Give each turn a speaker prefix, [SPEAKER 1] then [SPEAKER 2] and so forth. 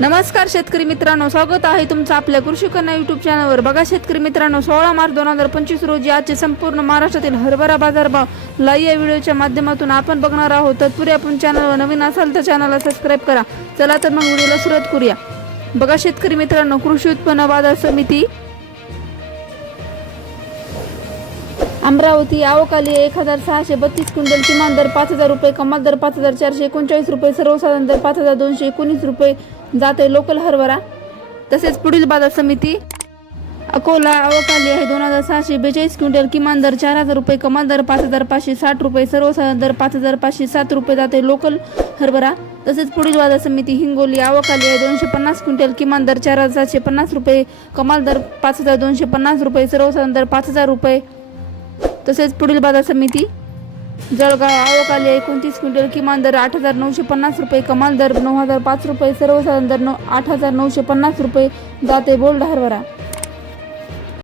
[SPEAKER 1] नमस्कार शेतकरी मित्रांनो स्वागत आहे तुमचं आपल्या कृषी कन्या युट्यूब चॅनलवर बघा शेतकरी मित्रांनो सोळा मार्च दोन हजार पंचवीस रोजी आजचे संपूर्ण महाराष्ट्रातील हरभरा बाजारभाव लाईव्ह या व्हिडिओच्या माध्यमातून आपण बघणार आहोत. तत्पूर्वी आपण चॅनलवर नवीन असाल तर चॅनलला सबस्क्राईब करा. चला तर मग व्हिडिओला सुरुवात करूया. बघा शेतकरी मित्रांनो कृषी उत्पन्न बाजार समिती अमरावती आवकाली एक हजार सहाशे बत्तीस क्विंटल किमान दर पाच हजार रुपये कमाल दर पाच हजार चारशे एकोणचाळीस रुपये सर्वसाधारण दर पाच हजार दोनशे एकोणीस रुपये जाते लोकल हरभरा. तसेच पुढील बाजार समिती अकोला अवकाली आहे दोन हजार सहाशे बेचाळीस क्विंटल किमान दर चार हजार रुपये कमाल दर पाच हजार पाचशे साठ रुपये सर्वसाधारण दर पाच हजार पाचशे सात रुपये जाते लोकल हरभरा. तसेच पुढील बाजार समिती हिंगोली आवकाली आहे दोनशे पन्नास क्विंटल किमान दर चार हजार सातशे पन्नास रुपये कमाल दर पाच हजार दोनशे पन्नास रुपये सर्वसाधारण दर पाच हजार रुपये तसेच पुढील बाजार समिती जळगाव आवकाली एकोणतीस क्विंटल किमान दर आठ हजार नऊशे पन्नास रुपये कमाल दर नऊ हजार पाच रुपये सर्वसाधारण दर नऊ आठ हजार नऊशे पन्नास रुपये जाते बोल हरभरा.